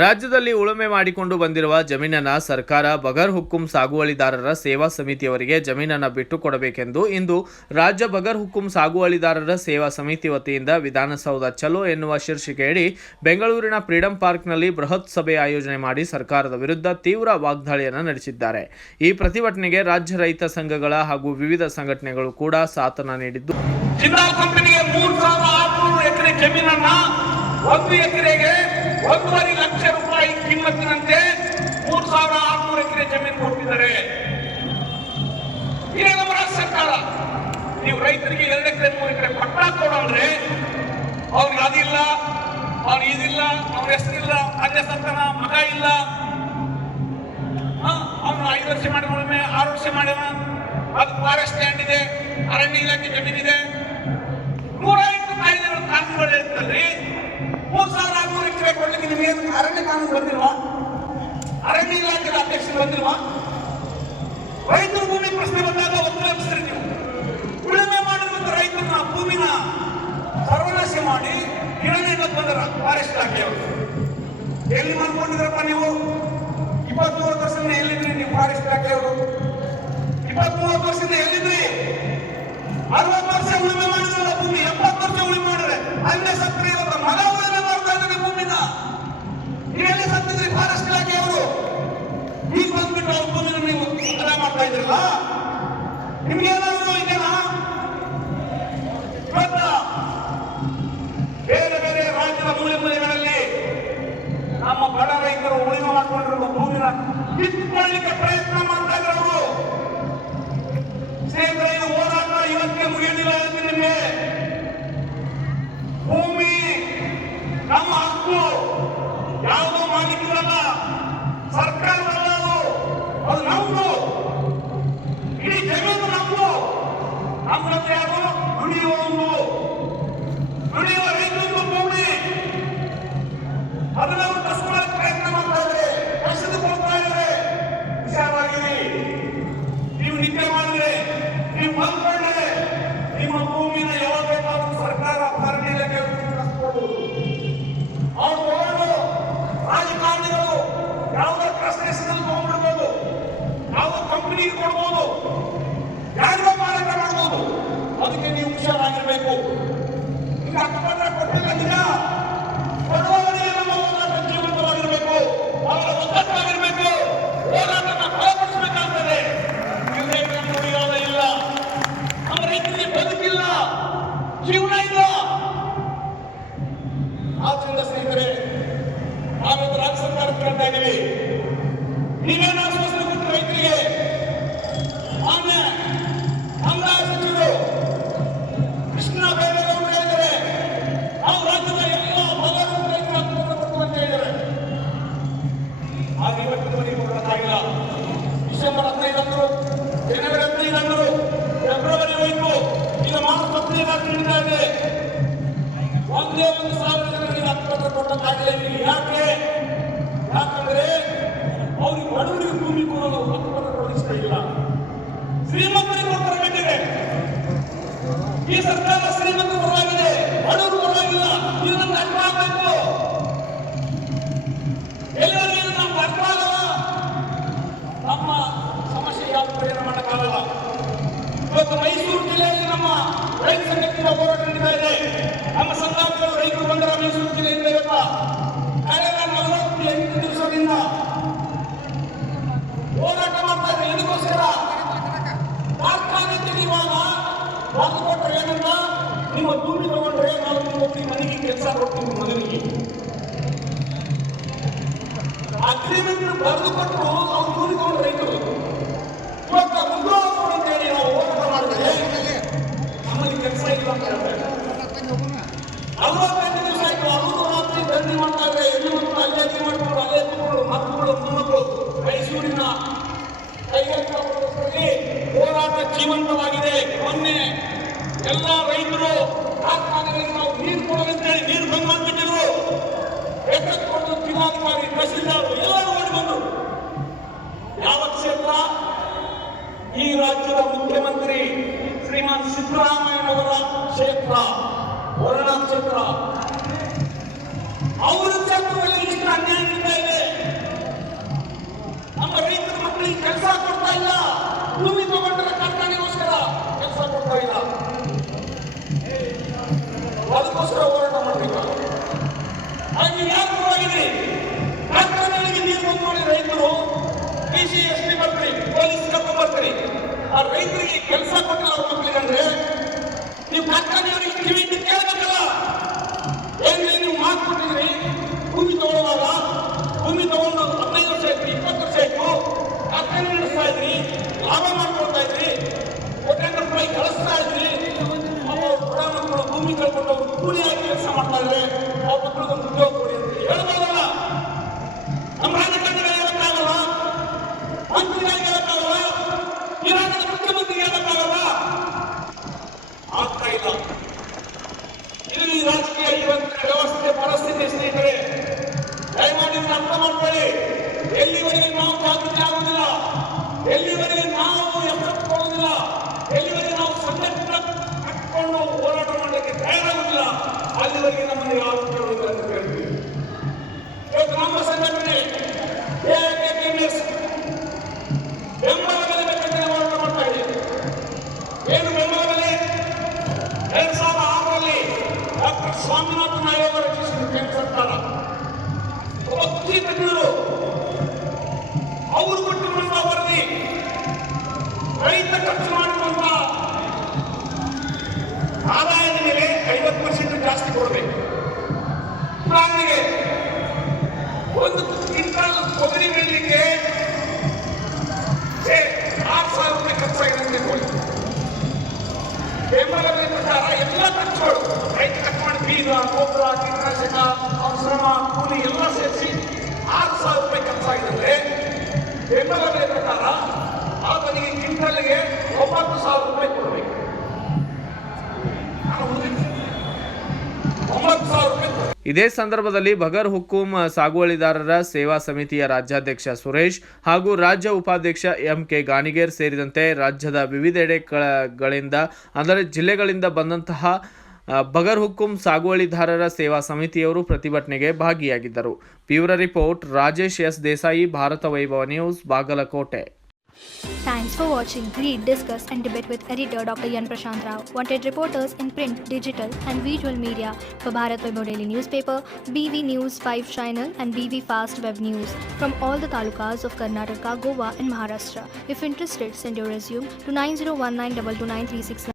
ರಾಜ್ಯದಲ್ಲಿ ಉಳುಮೆ ಮಾಡಿಕೊಂಡು ಬಂದಿರುವ ಜಮೀನನ್ನ ಸರ್ಕಾರ ಬಗರ್ ಹುಕ್ಕುಂ ಸಾಗುವಳಿದಾರರ ಸೇವಾ ಸಮಿತಿಯವರಿಗೆ ಜಮೀನನ್ನು ಬಿಟ್ಟುಕೊಡಬೇಕೆಂದು ಇಂದು ರಾಜ್ಯ ಬಗರ್ ಹುಕ್ಕುಂ ಸಾಗುವಳಿದಾರರ ಸೇವಾ ಸಮಿತಿ ವತಿಯಿಂದ ವಿಧಾನಸೌಧ ಚಲೋ ಎನ್ನುವ ಶೀರ್ಷಿಕೆಯಡಿ ಬೆಂಗಳೂರಿನ ಫ್ರೀಡಂ ಪಾರ್ಕ್ನಲ್ಲಿ ಬೃಹತ್ ಸಭೆ ಆಯೋಜನೆ ಮಾಡಿ ಸರ್ಕಾರದ ವಿರುದ್ಧ ತೀವ್ರ ವಾಗ್ದಾಳಿಯನ್ನು ನಡೆಸಿದ್ದಾರೆ. ಈ ಪ್ರತಿಭಟನೆಗೆ ರಾಜ್ಯ ರೈತ ಸಂಘಗಳ ಹಾಗೂ ವಿವಿಧ ಸಂಘಟನೆಗಳು ಕೂಡ ಸಾಥನ್ನ ನೀಡಿದ್ದು, ಜಿಂದಾಲ್ ಕಂಪನಿಗೆ 3600 ಎಕರೆ ಜಮೀನನ್ನ 1 ಎಕರೆಗೆ 1.5 ಲಕ್ಷ ರೂಪಾಯಿ ಕಿಮ್ಮತ್ತಿನಂತೆ 3600 ಎಕರೆ ಜಮೀನು ಕೊಟ್ಟಿದ್ದಾರೆ. ಇದೇ ನಮ್ಮ ರಾಜ್ಯ ಸರ್ಕಾರ. ನೀವು ರೈತರಿಗೆ 2 ಎಕರೆ 3 ಎಕರೆ ಪಟ್ಟ ಕೊಡಂದ್ರೆ ಅವ್ರಿಗೆ ಅದಿಲ್ಲ, ಅವ್ನು ಇದಿಲ್ಲ, ಅವ್ನ ಹೆಸರಿಲ್ಲ, ತಂದೆ ಸತ್ತನ, ಮಗ ಇಲ್ಲ, ಅವನು 5 ವರ್ಷ ಮಾಡಿ ಉಳುಮೆ, 6 ವರ್ಷ ಮಾಡ್ಯಾನ, ಅದು ಫಾರೆಸ್ಟ್ ಲ್ಯಾಂಡ್ ಇದೆ, ಅರಣ್ಯ ಇಲಾಖೆ ಜಮೀನಿದೆ, 108 ಕಾಯ್ದೆಗಳು ಕಾನೂನುಗಳು ಇರ್ತಲ್ರಿ. 3600 ಎಕರೆ ಕೊಡ್ಲಿಕ್ಕೆ ನಿಮಗೇನು ಅರಣ್ಯ ಕಾನೂನು ಬಂದಿಲ್ವಾ? ಅರಣ್ಯ ಇಲಾಖೆ ಅಧ್ಯಕ್ಷರು ಬಂದಿಲ್ವಾ? ರೈತರ ಭೂಮಿ ಪ್ರಶ್ನೆ ಬಂದಾಗ ಒತ್ತರಿಸ್ತೀರಿ ನೀವು. ಉಳುಮೆ ಮಾಡಿರುವಂತ ರೈತರನ್ನ ಭೂಮಿನ ಸರ್ವನಾಶ ಮಾಡಿ ಗಿಡನೆಲ್ಲ ಬಂದರ ಫಾರೆಸ್ಟ್ ಇಲಾಖೆಯವರು ಎಲ್ಲಿ ಮಾಡ್ಕೊಂಡಿದ್ರಪ್ಪ ನೀವು? 23 ವರ್ಷದಿಂದ ಎಲ್ಲಿದ್ರಿ ನೀವು? ಫಾರೆಸ್ಟ್ ಇಲಾಖೆಯವರು 23 ವರ್ಷದಿಂದ ಎಲ್ಲಿದ್ರಿ? 60 ವರ್ಷ ಉಳುಮೆ ಮಾಡಿದ್ರಲ್ಲ ಭೂಮಿ, 70 ವರ್ಷ ಉಳುಮೆ ಮಾಡಿದ್ರೆ ಅಲ್ಲೇ ಸತ್ತರೆ ಇವತ್ತು ಮಗ ಉಳುಮೆ ಮಾಡ್ತಾ ಇದ್ದಾರೆ ಭೂಮಿನ. ನೀವೆಲ್ಲಿ ಸತ್ತಿದ್ರಿ ಫಾರೆಸ್ಟ್ ಇಲಾಖೆಯವರು? ಈಗ ಬಂದ್ಬಿಟ್ಟು ಅವ್ರ ಭೂಮಿನ ನೀವು ಅದ ಮಾಡ್ತಾ ಇದ್ರಲ್ಲ, ನಿಮ್ಗೇನಾದ್ರು ಇದೆನಾ? ಇವತ್ತ ಬೇರೆ ಬೇರೆ ರಾಜ್ಯದ ಮೂಲೆಗಳಲ್ಲಿ ನಮ್ಮ ಬಡ ರೈತರು ಉಳುಮೆ ಮಾಡ್ಕೊಂಡಿರುವ ಭೂಮಿನ ಕಿತ್ತುಕೊಳ್ಳಲಿಕ್ಕೆ ಪ್ರಯತ್ನ ಮಾಡ್ತಾ ಇದ್ರು ಅವರು. ಸ್ನೇಹಿತರೆ, ಇದು ಹೋರಾಟ ಇವತ್ತಿಗೆ ಮುಗಿಯುವುದಿಲ್ಲ. ನಿಮಗೆ ಭೂಮಿ ನಮ್ಮ ಹಕ್ಕು, ಯಾವುದೋ ಮಾಲೀಕರಲ್ಲ, ಸರ್ಕಾರದಲ್ಲ, ಅದು ನಮ್ದು. ಇಡೀ ಜಗತ್ತು ನಮ್ದು. ನಮ್ಮಂತೆ ಯಾರು ದುಡಿಯುವ ರೈತರದ್ದು ಭೂಮಿ. ಅದನ್ನ ಕಸ್ಕೊಳ್ಳೋಕೆ ಪ್ರಯತ್ನ ಮಾಡ್ತಾ ಇದ್ದಾರೆ, ಕಸಿದುಕೊಳ್ತಾ ಇದ್ದಾರೆ. ವಿಚಾರವಾಗಿರಿ. ನೀವು ನಿದ್ದೆ ಮಾಡಿದ್ರೆ, ನೀವು ಮಲ್ಕೊಂಡ್ರೆ ನಿಮ್ಮ ಭೂಮಿನ ಯಾವಾಗ ಬೇಕಾದ್ರೂ ಸರ್ಕಾರ ಅರಣ್ಯ ಇಲಾಖೆ ಕಸ್ಕೊಳ್ಬಹುದು. ಅವ್ರು ತಗೊಂಡು ರಾಜಕಾರಣಿಗಳು ಯಾವುದೋ ಪ್ರಶ್ನೆಸಿದಲ್ಲಿ ತಗೊಂಡ್ಬಿಡ್ಬೋದು, ಯಾವುದೋ ಕಂಪನಿಗೆ ಕೊಡ್ಬೋದು, ಯಾರಿಗೋ ಮಾರಾಟ ಮಾಡ್ಬೋದು. ಅದಕ್ಕೆ ನೀವು ಹುಷಾರಾಗಿರ್ಬೇಕು. ಈಗ ಅಕ್ಕಪತ್ರ ಕೊಟ್ಟಿಲ್ಲ, ನಿಜ ಕೊಡುವವರಿಗೆ ನಮ್ಮ ಹೋರಾಟ ಜೀವಂತವಾಗಿರ್ಬೇಕು, ಅವರ ಒಗ್ಗಟ್ಟಾಗಿರ್ಬೇಕು, ಹೋರಾಟನ ಬಲಪಡಿಸಬೇಕಾಗ್ತದೆ. ಉಳಿಯೋದ ಇಲ್ಲ, ನಮ್ಮ ರೈತರಿಗೆ ಬದುಕಿಲ್ಲ, ಜೀವನ ಇಲ್ಲ. ಆದ್ರಿಂದ ಸ್ನೇಹಿತರೆ, ನಾವಿಂದು ರಾಜ್ಯ ಸರ್ಕಾರ ಕೇಳ್ತಾ ಇದ್ದೀವಿ, ನೀವೇನು ಆಶ್ವಾಸನೆ ಕೊಟ್ಟು ರೈತರಿಗೆ? ಮಾನ್ಯ ಕಂದಾಯ ಸಚಿವರು ಕೃಷ್ಣ ಬೈರೇಗೌಡರು ಹೇಳಿದ್ದಾರೆ, ನಾವು ರಾಜ್ಯದ ಎಲ್ಲ ಬಗರು ರೈತರ ಹಕ್ಕನ್ನು ಕೊಟ್ಟು ಅಂತ ಹೇಳಿದ್ದಾರೆ. ಆಗ ಇವತ್ತಿನವರೆಗೆ ಕೊಡೋಕ್ಕಾಗಿಲ್ಲ. ಡಿಸೆಂಬರ್ 15 ಅಂದರು, ಜನವರಿ 15 ಅಂದರು, ಫೆಬ್ರವರಿ ಹೋಯ್ತು, ಈಗ ಮಾರ್ಚ್ 15 ನೀಡ್ತಾ ಇದೆ. ಒಂದೇ 1,000 ಜನರಿಗೆ ಹಕ್ಕನ್ನು ಕೊಡೋಕ್ಕಾಗಿಲ್ಲ. ಯಾಕಂದ್ರೆ ಅವ್ರಿಗೆ ಬಡವರಿಗೆ ಭೂಮಿ ಕೊಡೋದು ಹಕ್ಕನ್ನು ಕೊಡೋದಿಷ್ಟ ಇಲ್ಲ, ಶ್ರೀಮಂತರಿಗೆ ಕೊಡಬೇಕಿದೆ. ಈ ಸರ್ಕಾರ ಶ್ರೀಮಂತರು ಪರವಾಗಿದೆ, ಬಡವರು ಪರವಾಗಿಲ್ಲ. ಇದು ನಮ್ಗೆ ಅರ್ಥ ಆಗಬೇಕು. ಎಲ್ಲರಿಗೂ ನಮ್ಗೆ ಅರ್ಥ ಆಗಲ್ಲ. ನಮ್ಮ ಸಮಸ್ಯೆ ಯಾವ ಪರಿಹಾರ ಮಾಡೋಕ್ಕಾಗಲ್ಲ. ಇವತ್ತು ಮೈಸೂರು ಜಿಲ್ಲೆಯಲ್ಲಿ ನಮ್ಮ ರೈತ ಸಂಘಟನೆ ಹೋರಾಟ ನಡೀತಾ ಇದೆ. ನಮ್ಮ ಸಂಘಟನೆಗಳು ರೈತರು ಬಂದರ ಮೈಸೂರು ಜಿಲ್ಲೆಯಿಂದ ಇವತ್ತ ಕಳೆದ 48 ದಿವಸದಿಂದ ಹೋರಾಟ ಮಾಡ್ತಾ ಇದ್ದಾರೆ. ಇದಕ್ಕೋಸ್ಕರ ಕಾರ್ಖಾನೆ ತೆಗೆಯುವಾಗ ಒಂದು ಕೊಟ್ಟರೆ ಏನಂತ, ನಿಮ್ಮ ಭೂಮಿ ತಗೊಂಡ್ರೆ ನಾವು ನಿಮ್ಮ ಮನೆಗೆ ಕೆಲಸ ಕೊಡ್ತೀವಿ. ಮಗನಿಗೆ ಅಗ್ರಿಮೆಂಟ್ ಬರೆದು ಕೊಟ್ಟರು ಅವ್ರು ಭೂಮಿ ತಗೊಂಡು ರೈತರು ಇವತ್ತ ಮುಂದುವರಿಸೋಣ ಅಂತ ಹೇಳಿ ನಾವು ಹೋರಾಟ ಮಾಡಿದ್ರೆ ನಮ್ಮಲ್ಲಿ ಕೆಲಸ ಇಲ್ಲ ಅಂತ ಹೇಳ್ತಾರೆ. 45 ದಿವಸ ಆಯ್ತು, 60 ರಾತ್ರಿ ದಂಧೆ ಮಾಡ್ತಾ ಇದ್ರೆ ಎಲ್ಲಿ ಮಕ್ಕಳು ಅಲ್ಲೇ ಅಕ್ಕಿ ಮಾಡ್ಕೊಂಡು ಅಲ್ಲೇ ಎತ್ತುಕೊಂಡು ಮಕ್ಕಳು ಮೊಮ್ಮಕ್ಕಳು ಮೈಸೂರಿನ ಕೈಗಾರಿಕಾ ಪ್ರದೇಶದಲ್ಲಿ ಹೋರಾಟ ಜೀವಂತವಾಗಿದೆ. ಮೊನ್ನೆ ಎಲ್ಲ ರೈತರು ಕಾರ್ಖಾನೆಗಳಿಗೆ ನಾವು ನೀರು ಕೊಡೋದಂತೇಳಿ ನೀರು ಬಂದ್ ಮಾಡ್ಬಿಟ್ಟಿದ್ರು. ಎಚ್ಚೆತ್ತುಕೊಂಡು ಜಿಲ್ಲಾಧಿಕಾರಿ, ತಹಸೀಲ್ದಾರ್ ಎಲ್ಲರೂ ಓಡಿ ಬಂದರು. ಯಾವ ಕ್ಷೇತ್ರ? ಈ ರಾಜ್ಯದ ಮುಖ್ಯಮಂತ್ರಿ ಶ್ರೀಮಾನ್ ಸಿದ್ದರಾಮಯ್ಯನವರ ಕ್ಷೇತ್ರ, ವರುಣಾ ಕ್ಷೇತ್ರ. ಅವರ ಕ್ಷೇತ್ರದಲ್ಲಿ ಇಷ್ಟು ಅನ್ಯಾಯ ಆ ರೈತರಿಗೆ ಕೆಲಸ ಕೊಟ್ಟಿಲ್ಲ ಅವ್ರ ಮಕ್ಕಳಿಗೆ ಅಂದ್ರೆ ನೀವು ಕಾರ್ಖಾನೆಯವರಿಗೆ ಕಿವಿ ಇಟ್ಟು ಕೇಳಬೇಕಲ್ಲ. ಏನ್ರಿ ನೀವು ಮಾತು ಕೊಟ್ಟಿದ್ರಿ, ಭೂಮಿ ತಗೊಳ್ಳುವಾಗ ಭೂಮಿ ತಗೊಂಡು 15 ವರ್ಷ ಆಯ್ತು, 20 ವರ್ಷ ಆಯ್ತು, ಕಾರ್ಖಾನೆ ನಡೆಸ್ತಾ ಇದ್ರಿ, ಲಾಭ ಮಾಡ್ಕೊಳ್ತಾ ಇದ್ರಿ, ಕೋಟ್ಯಾಂತರ ರೂಪಾಯಿ ಕಳಿಸ್ತಾ ಇದ್ರಿ. ಮಕ್ಕಳು ಭೂಮಿ ಕಳ್ಕೊಂಡು ಅವರು ಕೂಲಿಯಾಗಿ ಕೆಲಸ ಮಾಡ್ತಾ ಇದ್ರೆ ಅವ್ರ ಮಕ್ಕಳಿಗೊಂದು ಉದ್ಯೋಗ ಕೊಡಿ ಅಂತ ಹೇಳ್ಬೋದಲ್ಲ. ನಮ್ಮ ರಾಜಕಾರಣಿಗಳು ಹೇಳಕ್ಕಾಗಲ್ಲ, ಮಂತ್ರಿಗಳಿಗೆ ಹೇಳಕ್ಕಾಗಲ್ಲ, ಈ ರಾಜ್ಯದ ಮುಖ್ಯಮಂತ್ರಿಗೆ ಹೇಳಕ್ಕಾಗಲ್ಲ. ಆಗ್ತಾ ಇಲ್ಲ. ಇದು ಈ ರಾಜಕೀಯ ಇವತ್ತಿನ ವ್ಯವಸ್ಥೆ ಪರಿಸ್ಥಿತಿ. ಸ್ನೇಹಿತರೆ, ದಯಮಾಡಿ ಅರ್ಥ ಮಾಡ್ಕೊಳ್ಳಿ. ಎಲ್ಲಿವರೆಗೆ ನಾವು ಜಾಗೃತಿ ಆಗುವುದಿಲ್ಲ, ಎಲ್ಲಿವರೆಗೆ ನಾವು ಎಚ್ಚೆತ್ತುಕೊಳ್ಳುವುದಿಲ್ಲ, ಎಲ್ಲಿವರೆಗೆ ನಾವು ಸಂಘಟನೆ ಕಟ್ಟಿಕೊಂಡು ಹೋರಾಟ ಮಾಡಲಿಕ್ಕೆ ತಯಾರಾಗುವುದಿಲ್ಲ, ಅಲ್ಲಿವರೆಗೆ ನಮ್ಮನ್ನು ಯಾರು ಕೇಳುವುದಿಲ್ಲ ಅಂತ ಹೇಳ್ತೀವಿ. ಇವತ್ತು ನಮ್ಮ ಸಂಘಟನೆ AIKTMS ಬೆಂಬಲ ಬೆಲೆ ಬೇಕಂತ ಹೋರಾಟ ಮಾಡ್ತಾ ಇದೆ. ಏನು ಬೆಂಬಲ ಬೆಲೆ? 2006ರಲ್ಲಿ ಡಾಕ್ಟರ್ ಸ್ವಾಮಿನಾಥನ್ ಆಯೋಗ ರಚಿಸಿದ ಕೇಂದ್ರ ಸರ್ಕಾರ. ಒಬ್ಬ ಕೃಷಿ ತಜ್ಞರು ಅವರು ಕೊಟ್ಟಿರುವಂತಹ ವರದಿ, ರೈತ ಖರ್ಚು ಮಾಡಿರುವಂತಹ ಆದಾಯದ ಮೇಲೆ 50% ಜಾಸ್ತಿ ಕೊಡಬೇಕು. ಉದಾಹರಣೆಗೆ ಒಂದು ಕ್ವಿಂಟಾಲ್ ಕೊಬ್ಬರಿ ಬೆಳೆಯಲಿಕ್ಕೆ 6,000 ರೂಪಾಯಿ ಖರ್ಚಾಗಿದೆ ಅಂತ ಹೇಳಿ ಬೆಂಬಲ ಬೆಲೆ ಪ್ರಕಾರ ಎಲ್ಲ ಖರ್ಚುಗಳು, ರೈತ ಖರ್ಚು ಮಾಡಿ ಬೀಜ, ಗೊಬ್ಬರ, ಕೀಟನಾಶಕ, ಶ್ರಮ, ಕೂಲಿ ಎಲ್ಲ ಸೇರಿಸಿ 6,000 ರೂಪಾಯಿ ಖರ್ಚಾಗಿದೆ ಅಂದ್ರೆ ಬೆಂಬಲ ಬೆಲೆ ಪ್ರಕಾರ ಆತನಿಗೆ ಕ್ವಿಂಟಲ್ಗೆ 9,000 ರೂಪಾಯಿ ಕೊಡಬೇಕು. 9,000 ರೂಪಾಯಿ. ಇದೇ ಸಂದರ್ಭದಲ್ಲಿ ಬಗರ್ ಹುಕ್ಕುಂ ಸಾಗುವಳಿದಾರರ ಸೇವಾ ಸಮಿತಿಯ ರಾಜ್ಯಾಧ್ಯಕ್ಷ ಸುರೇಶ್ ಹಾಗೂ ರಾಜ್ಯ ಉಪಾಧ್ಯಕ್ಷ MK ಗಾಣಿಗೇರ್ ಸೇರಿದಂತೆ ರಾಜ್ಯದ ವಿವಿಧೆಡೆಗಳಿಂದ ಅಂದರೆ ಜಿಲ್ಲೆಗಳಿಂದ ಬಂದಂತಹ ಬಗರ್ ಹುಕ್ಕುಂ ಸಾಗುವಳಿದಾರರ ಸೇವಾ ಸಮಿತಿಯವರು ಪ್ರತಿಭಟನೆಗೆ ಭಾಗಿಯಾಗಿದ್ದರು. Bureau report Rajesh S Desai, Bharat Vaibhav news, Bagalkot. Thanks for watching. Read, discuss and debate with editor Dr. Yan Prashant Rao. Wanted reporters in print, digital and visual media for Bharat Vaibhav Daily Newspaper, BV News 5 Channel and BV Fast Web News from all the talukas of Karnataka, Goa and Maharashtra. If interested, send your resume to 9019229369.